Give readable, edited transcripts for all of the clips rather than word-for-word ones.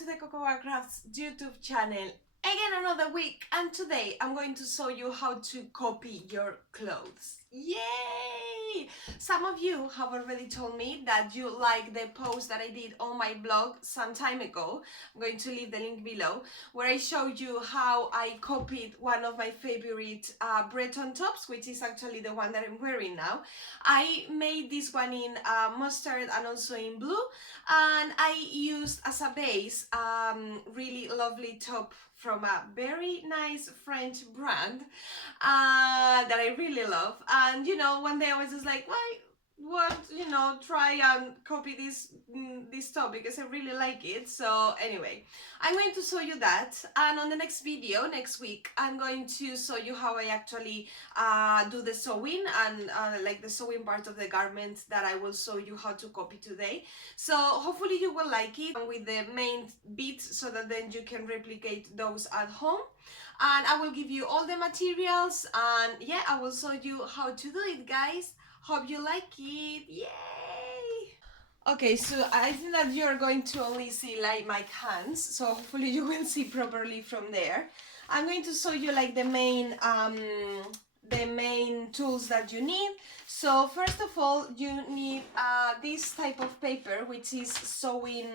to the CocoWawa Crafts YouTube channel. Again another week, and today I'm going to show you how to copy your clothes. Yay! Some of you have already told me that you like the post that I did on my blog some time ago. I'm going to leave the link below, where I showed you how I copied one of my favorite Breton tops, which is actually the one that I'm wearing now. I made this one in mustard and also in blue, and I used as a base really lovely top from a very nice French brand that I really love. And you know, one day I was just like, why what try and copy this top because I really like it. So anyway, I'm going to show you that, and on the next video next week I'm going to show you how I actually do the sewing and like the sewing part of the garment that I will show you how to copy today. So hopefully you will like it with the main bits, so that then you can replicate those at home. And I will give you all the materials, and yeah, I will show you how to do it, guys. Hope you like it. Yay! Okay, so I think that you're going to only see like my hands, so hopefully you will see properly from there. I'm going to show you like the main tools that you need. So first of all, you need this type of paper, which is sewing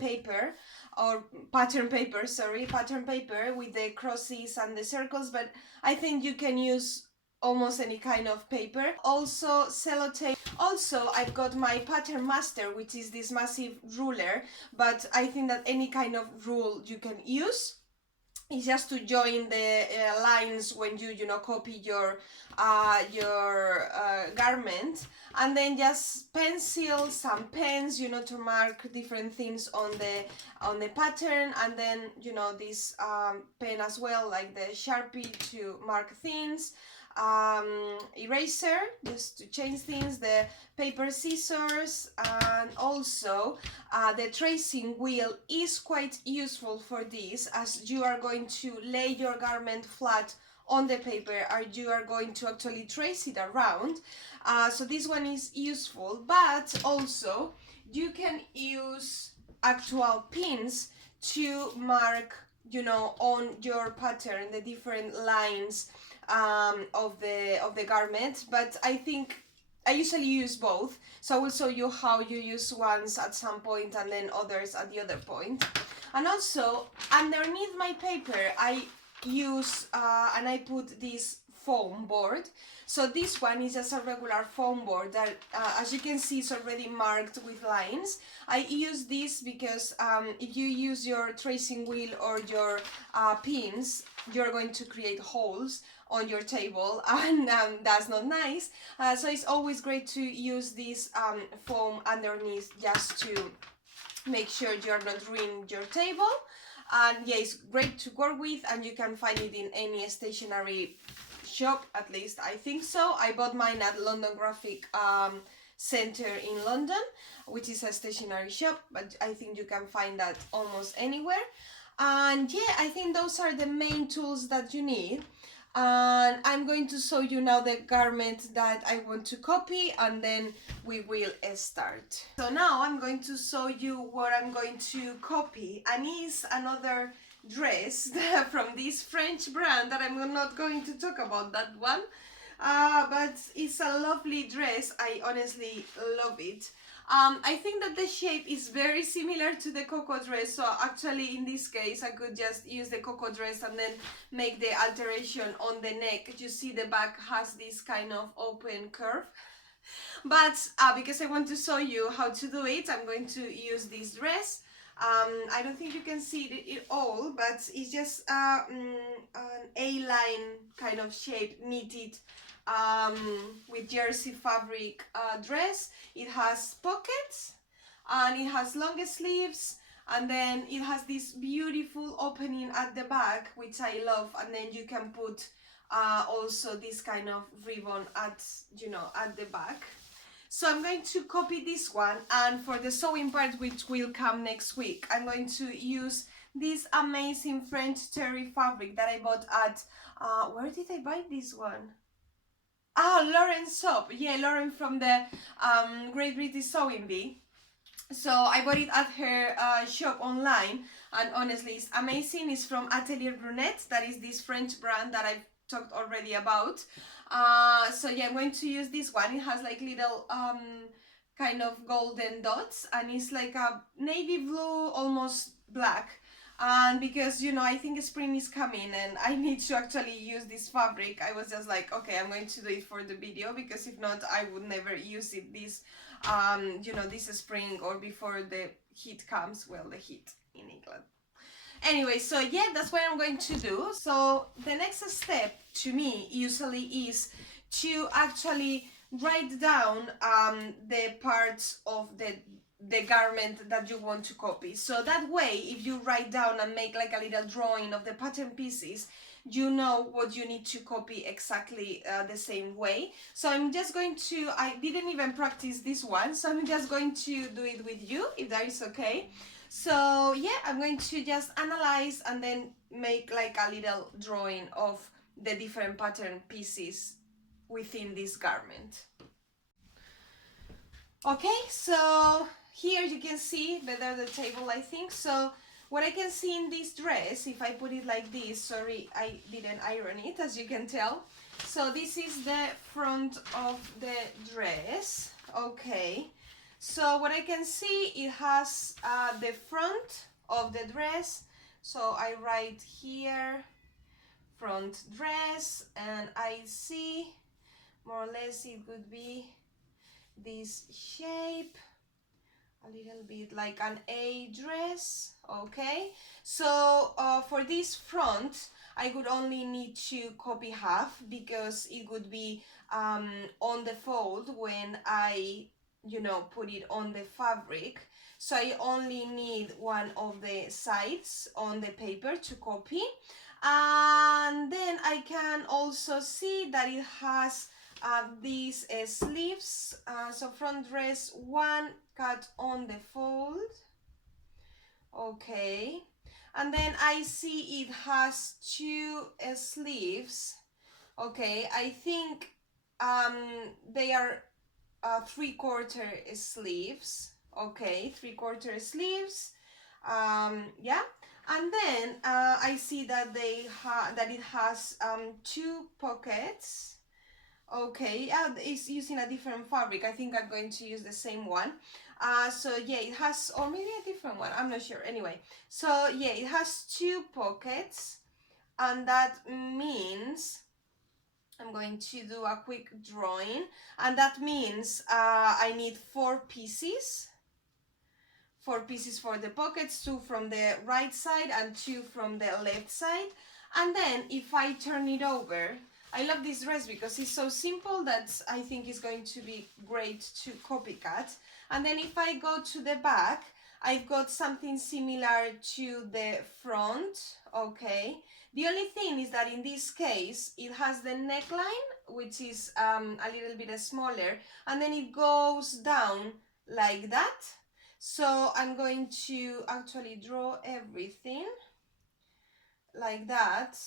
paper, or pattern paper, sorry, pattern paper with the crosses and the circles, but I think you can use almost any kind of paper. Also sellotape. Also I've got my pattern master, which is this massive ruler, but I think that any kind of rule you can use. It's just to join the lines when you copy your garment, and then just pencils, some pens, to mark different things on the pattern, and then this pen as well, like the Sharpie to mark things, eraser just to change things, the paper scissors, and also the tracing wheel is quite useful for this, as you are going to lay your garment flat on the paper, or you are going to actually trace it around. So this one is useful, but also you can use actual pins to mark on your pattern the different lines of the garment. But I think I usually use both, so I will show you how you use ones at some point and then others at the other point. And also underneath my paper I use and I put this foam board. So this one is just a regular foam board that as you can see is already marked with lines. I use this because if you use your tracing wheel or your pins, you're going to create holes on your table, and that's not nice. So it's always great to use this foam underneath, just to make sure you're not ruining your table. And yeah, it's great to work with, and you can find it in any stationery shop, at least I think so. I bought mine at London Graphic Centre in London, which is a stationery shop, but I think you can find that almost anywhere. And yeah, I think those are the main tools that you need. And I'm going to show you now the garment that I want to copy, and then we will start. So now I'm going to show you what I'm going to copy, and it's another dress from this French brand that I'm not going to talk about that one, but it's a lovely dress. I honestly love it. I think that the shape is very similar to the Coco dress, so actually in this case I could just use the Coco dress and then make the alteration on the neck. You see the back has this kind of open curve, but because I want to show you how to do it, I'm going to use this dress. I don't think you can see it all, but it's just an A-line kind of shape, knitted with jersey fabric dress. It has pockets and it has long sleeves, and then it has this beautiful opening at the back, which I love, and then you can put also this kind of ribbon at at the back. So I'm going to copy this one, and for the sewing part, which will come next week, I'm going to use this amazing French terry fabric that I bought at where did I buy this one? Lauren's shop. Yeah, Lauren from the Great British Sewing Bee. So I bought it at her shop online, and honestly it's amazing. It's from Atelier Brunette, that is this French brand that I've talked already about. So yeah, I'm going to use this one. It has like little kind of golden dots, and it's like a navy blue, almost black. And because, you know, I think spring is coming and I need to actually use this fabric, I was just like, okay, I'm going to do it for the video, because if not I would never use it this you know, this spring or before the heat comes. Well, the heat in England. Anyway, so yeah, that's what I'm going to do. So the next step to me usually is to actually write down the parts of the garment that you want to copy. So that way, if you write down and make like a little drawing of the pattern pieces, you know what you need to copy exactly the same way. So I'm just going to, I didn't even practice this one, so I'm just going to do it with you, if that is okay. So yeah, I'm going to just analyze and then make like a little drawing of the different pattern pieces within this garment. Okay, so here you can see better the table, I think. So what I can see in this dress, if I put it like this, sorry, I didn't iron it, as you can tell. So this is the front of the dress. Okay, so what I can see, it has the front of the dress. So I write here front dress, and I see more or less it would be this shape, a little bit like an A dress. Okay, so for this front I would only need to copy half, because it would be on the fold when I, you know, put it on the fabric. So I only need one of the sides on the paper to copy, and then I can also see that it has these sleeves. So front dress, one cut on the fold. Okay, and then I see it has two sleeves. Okay, I think they are 3/4 sleeves. Okay, 3/4 sleeves. Yeah, and then I see that that it has two pockets. Okay, yeah, it's using a different fabric. I think I'm going to use the same one. So yeah, it has, or maybe a different one, I'm not sure. Anyway, so yeah, it has two pockets, and that means I'm going to do a quick drawing, and that means I need 4 pieces. 4 pieces for the pockets, 2 from the right side and 2 from the left side. And then if I turn it over, I love this dress because it's so simple that I think it's going to be great to copycat. And then if I go to the back, I've got something similar to the front. Okay, the only thing is that in this case it has the neckline, which is a little bit smaller, and then it goes down like that. So I'm going to actually draw everything like that,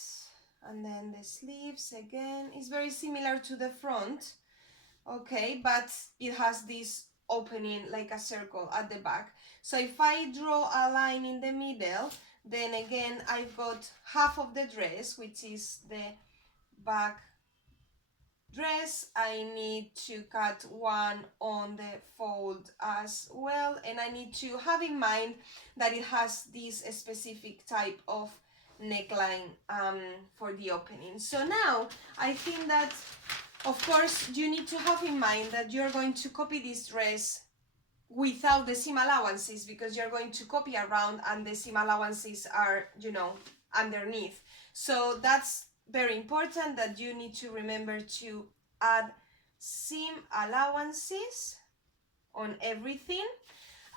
and then the sleeves again is very similar to the front. Okay, but it has this opening like a circle at the back. So if I draw a line in the middle, then again I've got half of the dress, which is the back dress. I need to cut one on the fold as well, and I need to have in mind that it has this specific type of neckline for the opening. So now I think that, of course, you need to have in mind that you're going to copy this dress without the seam allowances, because you're going to copy around and the seam allowances are, you know, underneath. So that's very important, that you need to remember to add seam allowances on everything.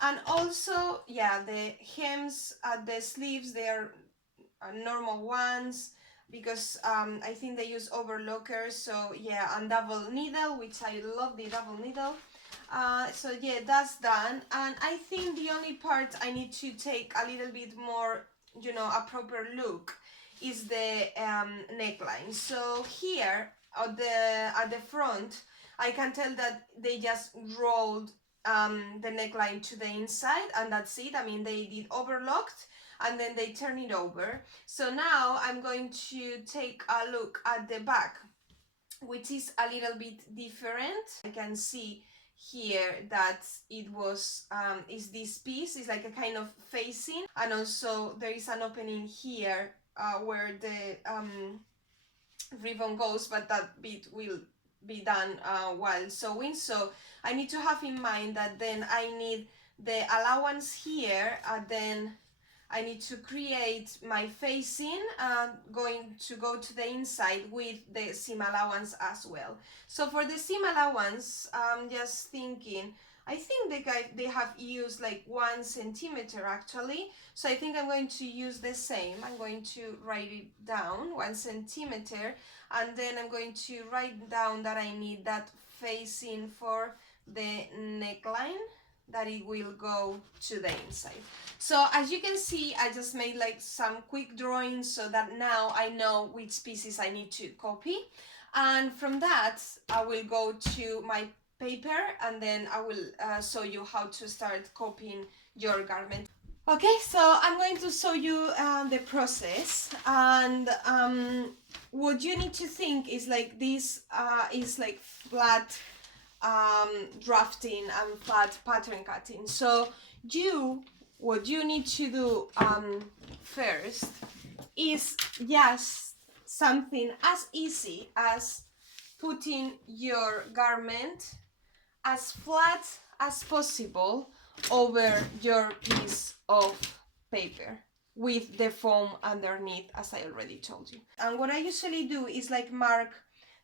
And also, yeah, the hems at the sleeves, they are normal ones, because I think they use overlockers. So yeah, and double needle, which I love the double needle. So yeah, that's done. And I think the only part I need to take a little bit more, you know, a proper look is the neckline. So here at the front, I can tell that they just rolled the neckline to the inside, and that's it. I mean, they did overlocked and then they turn it over. So now I'm going to take a look at the back, which is a little bit different. I can see here that it was is this piece is like a kind of facing, and also there is an opening here where the ribbon goes, but that bit will be done while sewing. So I need to have in mind that then I need the allowance here, and then I need to create my facing going to go to the inside with the seam allowance as well. So for the seam allowance, I'm just thinking, I think they have used like 1 centimeter actually. So I think I'm going to use the same. I'm going to write it down, 1 centimeter, and then I'm going to write down that I need that facing for the neckline, that it will go to the inside. So as you can see, I just made like some quick drawings so that now I know which pieces I need to copy. And from that, I will go to my paper, and then I will show you how to start copying your garment. Okay, so I'm going to show you the process, and what you need to think is like this is like flat drafting and flat pattern cutting. So what you need to do first is just something as easy as putting your garment as flat as possible over your piece of paper with the foam underneath, as I already told you. And what I usually do is like mark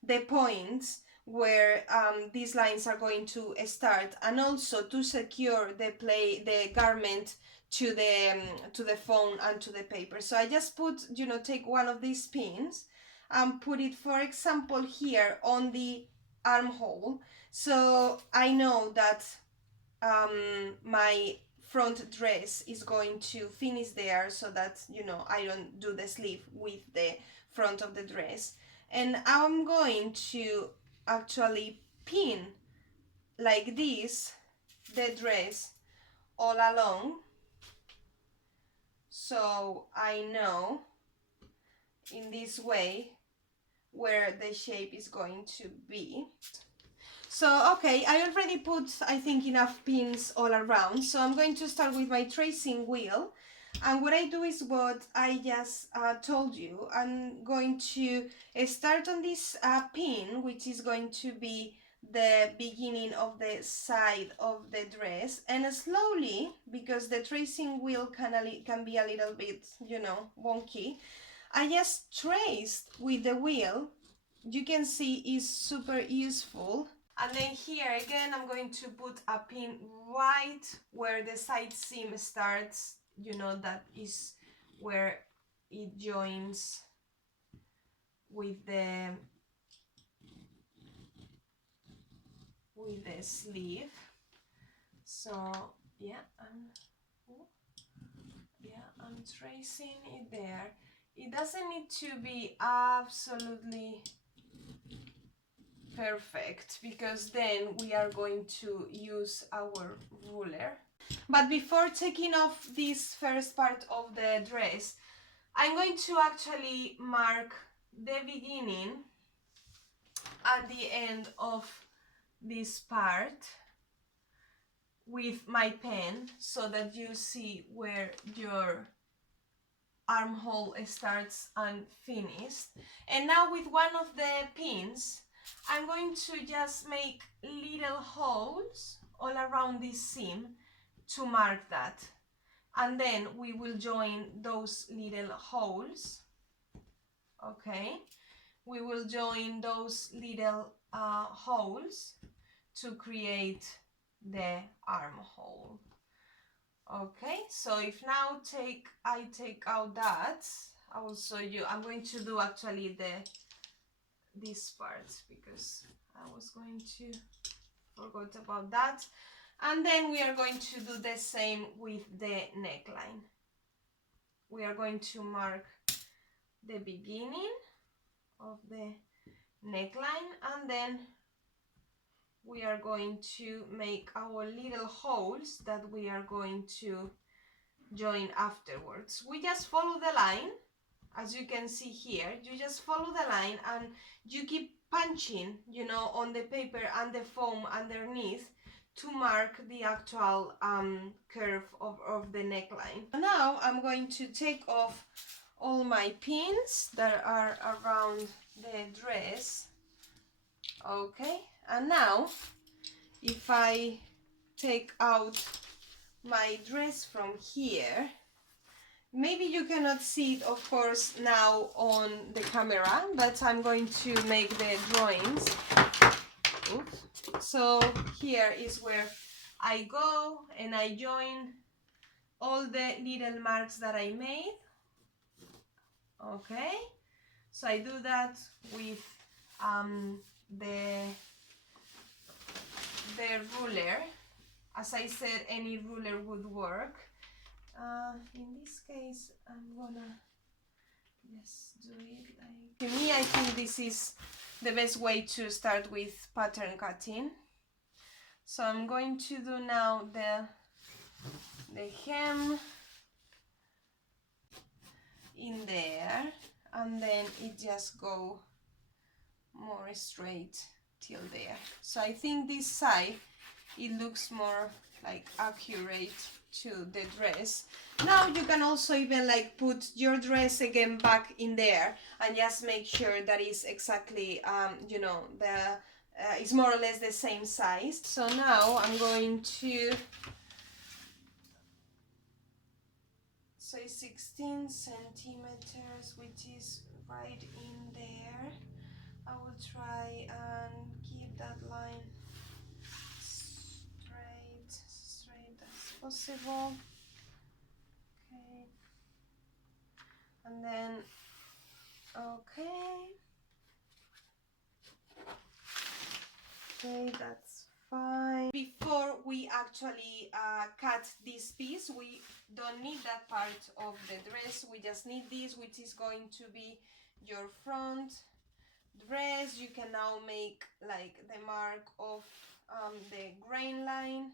the points where these lines are going to start, and also to secure the garment to the foam and to the paper. So I just put, take one of these pins and put it, for example, here on the armhole. So I know that my front dress is going to finish there, so that I don't do the sleeve with the front of the dress. And I'm going to actually pin like this the dress all along, so I know in this way where the shape is going to be. So okay, I already put, I think, enough pins all around, so I'm going to start with my tracing wheel. And what I do is what I just told you. I'm going to start on this pin, which is going to be the beginning of the side of the dress, and slowly, because the tracing wheel can be a little bit, wonky, I just traced with the wheel. You can see is super useful. And then here again, I'm going to put a pin right where the side seam starts. That is where it joins with the sleeve. So yeah, I'm tracing it there. It doesn't need to be absolutely perfect, because then we are going to use our ruler. But before taking off this first part of the dress, I'm going to actually mark the beginning and the end of this part with my pen, so that you see where your armhole starts and finishes. And now with one of the pins, I'm going to just make little holes all around this seam to mark that, and then we will join those little holes. Okay, we will join those little holes to create the armhole. Okay, so if now I take out that, I will show you. I'm going to do actually this part, because I was going to forgot about that. And then we are going to do the same with the neckline. We are going to mark the beginning of the neckline, and then we are going to make our little holes that we are going to join afterwards. We just follow the line, as you can see here. You just follow the line and you keep punching, you know, on the paper and the foam underneath to mark the actual curve of the neckline. Now I'm going to take off all my pins that are around the dress. Okay, and now if I take out my dress from here, maybe you cannot see it, of course, now on the camera, but I'm going to make the drawings. Oops. So here is where I go and I join all the little marks that I made. Okay, so I do that with the ruler. As I said, any ruler would work. In this case, I'm gonna just do it like... To me, I think this is the best way to start with pattern cutting. So I'm going to do now the hem in there, and then it just go more straight till there. So I think this side, it looks more like accurate to the dress. Now you can also even like put your dress again back in there and just make sure that is exactly you know, the it's more or less the same size. So now I'm going to say 16 centimeters, which is right in there. I will try and keep that line straight as possible. Okay, and then okay, that's fine. Before we actually cut this piece, we don't need that part of the dress. We just need this, which is going to be your front dress. You can now make like the mark of the grain line,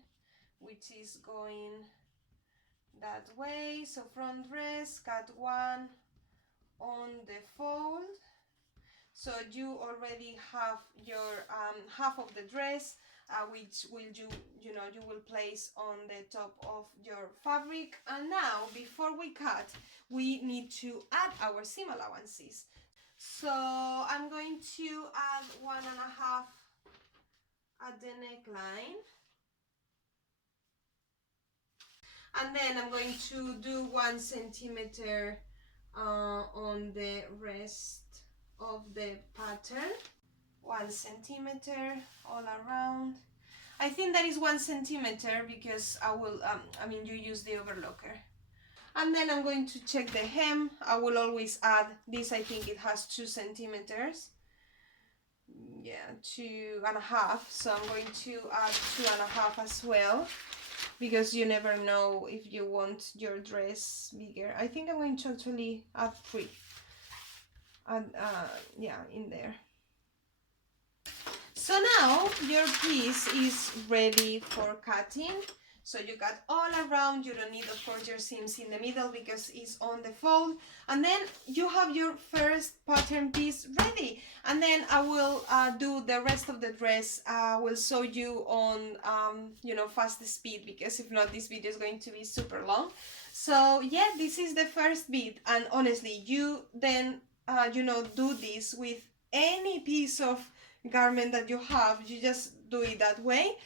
which is going that way. So front dress, cut one on the fold. So you already have your half of the dress, which will you will place on the top of your fabric. And now, before we cut, we need to add our seam allowances. So I'm going to add 1.5 at the neckline, and then I'm going to do 1 centimeter on the rest of the pattern. 1 centimeter all around. I think that is 1 centimeter because I will you use the overlocker. And then I'm going to check the hem. I will always add this. I think it has 2 centimeters. Yeah, 2.5. So I'm going to add 2.5 as well, because you never know if you want your dress bigger. I think I'm going to actually add 3. And yeah, in there. So now your piece is ready for cutting. So you cut all around. You don't need, of course, your seams in the middle because it's on the fold. And then you have your first pattern piece ready. And then I will do the rest of the dress. I will show you on fast speed, because if not, this video is going to be super long. So yeah, this is the first bit. And honestly, you then do this with any piece of garment that you have. You just do it that way.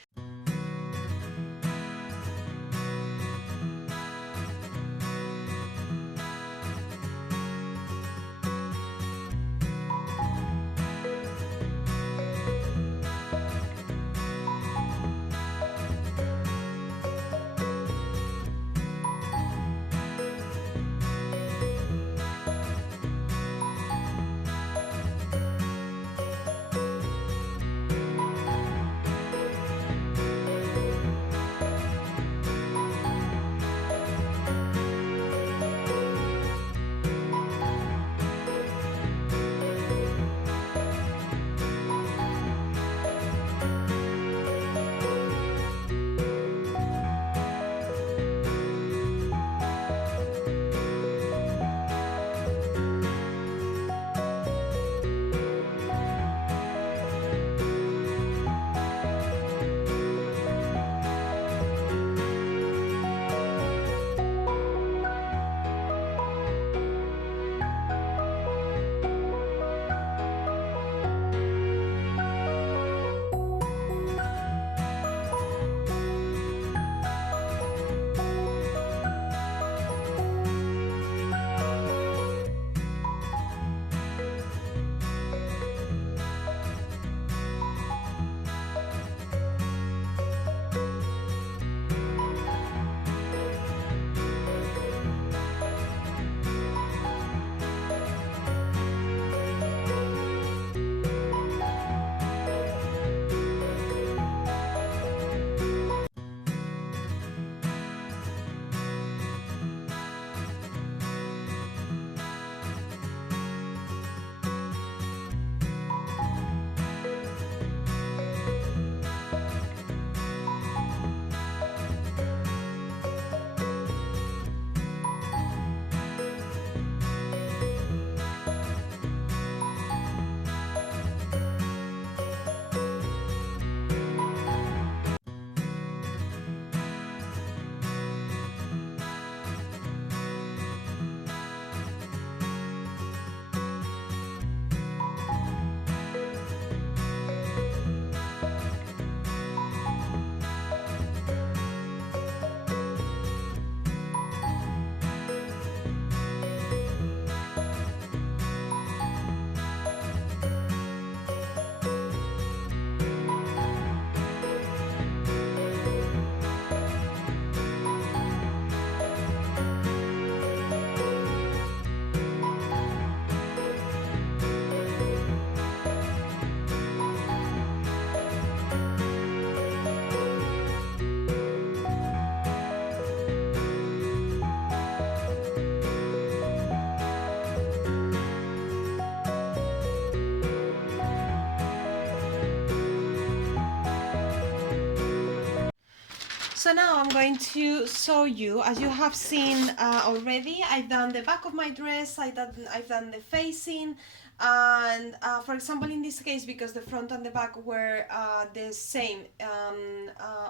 So now I'm going to show you, as you have seen already, I've done the back of my dress, I've done the facing, and for example in this case, because the front and the back were the same,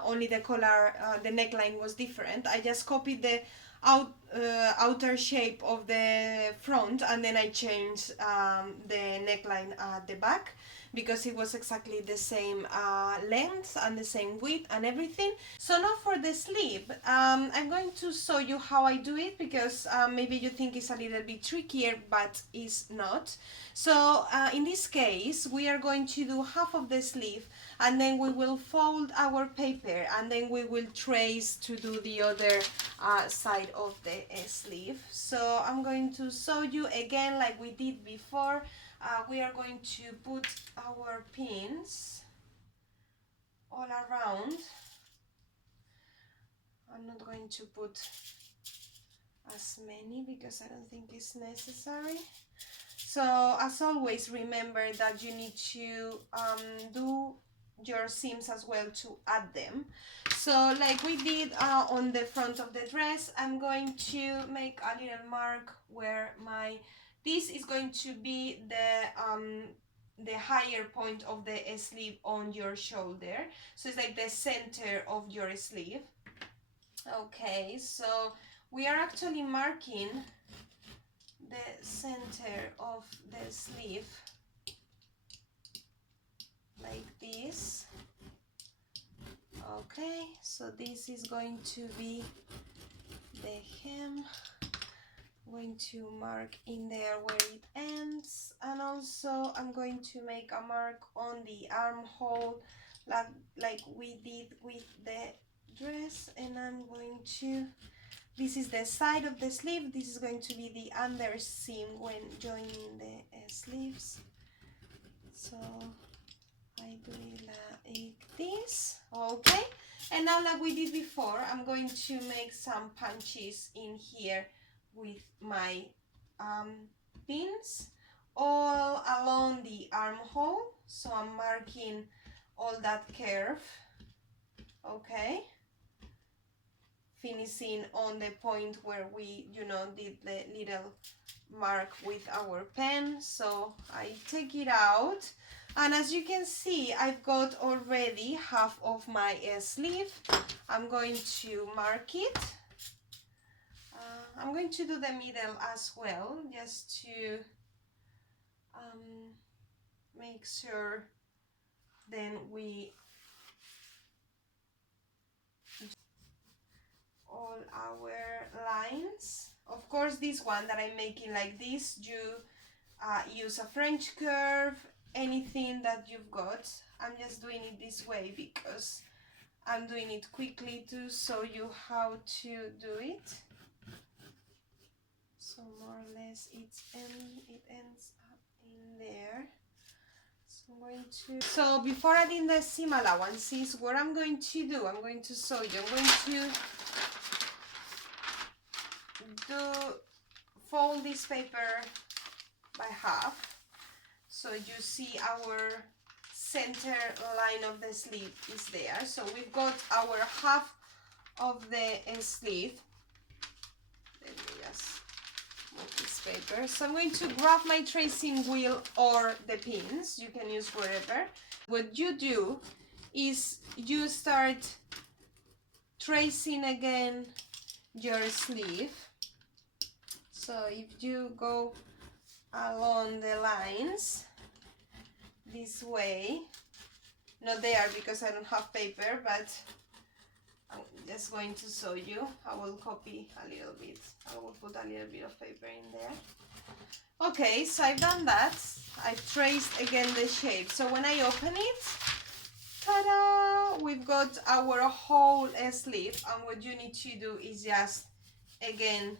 only the color, the neckline was different, I just copied the outer shape of the front, and then I changed the neckline at the back, because it was exactly the same length and the same width and everything. So now for the sleeve, I'm going to show you how I do it, because maybe you think it's a little bit trickier, but it's not. So in this case, we are going to do half of the sleeve, and then we will fold our paper, and then we will trace to do the other side of the sleeve. So I'm going to show you again like we did before. We are going to put our pins all around. I'm not going to put as many because I don't think it's necessary. So as always, remember that you need to do your seams as well to add them. So like we did on the front of the dress, I'm going to make a little mark where this is going to be the higher point of the sleeve on your shoulder. So it's like the center of your sleeve. Okay, so we are actually marking the center of the sleeve like this. Okay, so this is going to be the hem. I'm going to mark in there where it ends, and also I'm going to make a mark on the armhole like we did with the dress, and I'm going to, this is the side of the sleeve, this is going to be the under seam when joining the sleeves. So I do it like this. Okay, and now like we did before, I'm going to make some punches in here with my pins all along the armhole. So I'm marking all that curve. Okay, finishing on the point where we, you know, did the little mark with our pen. So I take it out, and as you can see, I've got already half of my sleeve. I'm going to mark it. I'm going to do the middle as well, just to make sure then we all our lines. Of course, this one that I'm making like this, you use a French curve, anything that you've got. I'm just doing it this way because I'm doing it quickly to show you how to do it. So more or less it ends up in there. So I'm going to, so before adding the seam allowances, what I'm going to do, I'm going to show you, I'm going to fold this paper by half, so you see our center line of the sleeve is there. So we've got our half of the sleeve. Let me just move this paper. So I'm going to grab my tracing wheel or the pins, you can use whatever. What you do is you start tracing again your sleeve. So if you go along the lines this way, not there because I don't have paper, but I'm just going to show you. I will copy a little bit. I will put a little bit of paper in there. Okay, so I've done that. I've traced again the shape. So when I open it, ta-da! We've got our whole sleeve, and what you need to do is just again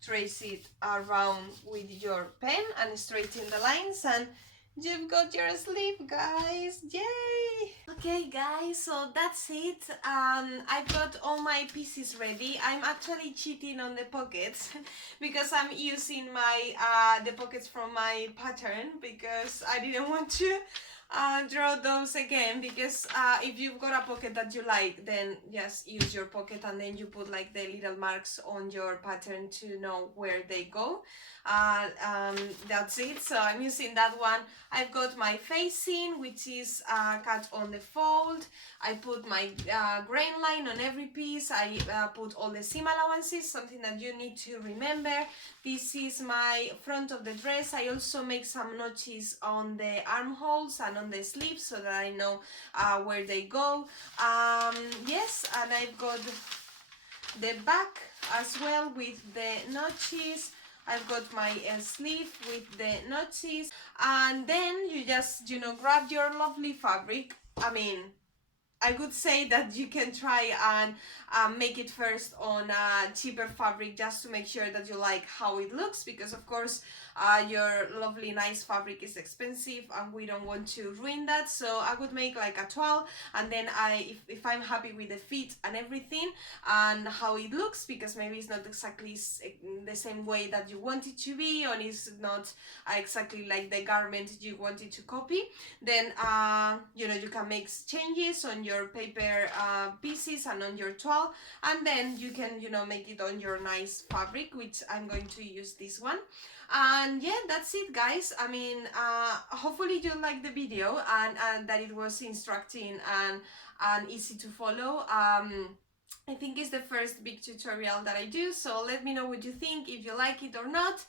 trace it around with your pen and straighten the lines, and you've got your sleeve, guys. Yay! Okay guys, so that's it. I've got all my pieces ready. I'm actually cheating on the pockets because I'm using my the pockets from my pattern, because I didn't want to draw those again, because if you've got a pocket that you like, then just use your pocket and then you put like the little marks on your pattern to know where they go. That's it. So I'm using that one. I've got my facing, which is cut on the fold. I put my grain line on every piece. I put all the seam allowances, something that you need to remember. This is my front of the dress. I also make some notches on the armholes and on the sleeves so that I know where they go. Yes, and I've got the back as well with the notches. I've got my sleeve with the notches, and then you just, you know, grab your lovely fabric. I mean, I would say that you can try and make it first on a cheaper fabric just to make sure that you like how it looks, because of course your lovely nice fabric is expensive and we don't want to ruin that. So I would make like a 12, and then if I'm happy with the fit and everything and how it looks, because maybe it's not exactly the same way that you want it to be, or it's not exactly like the garment you want it to copy, then you know, you can make changes on your paper pieces and on your 12, and then you can, you know, make it on your nice fabric, which I'm going to use this one. And yeah, that's it, guys. I mean, hopefully you liked the video and that it was instructing and easy to follow. I think it's the first big tutorial that I do, so let me know what you think, if you like it or not.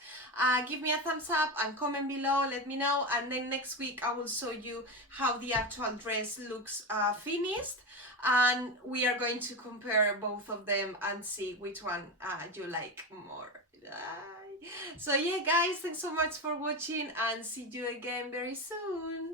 Give me a thumbs up and comment below, let me know, and then next week I will show you how the actual dress looks finished, and we are going to compare both of them and see which one you like more. So yeah, guys, thanks so much for watching, and see you again very soon.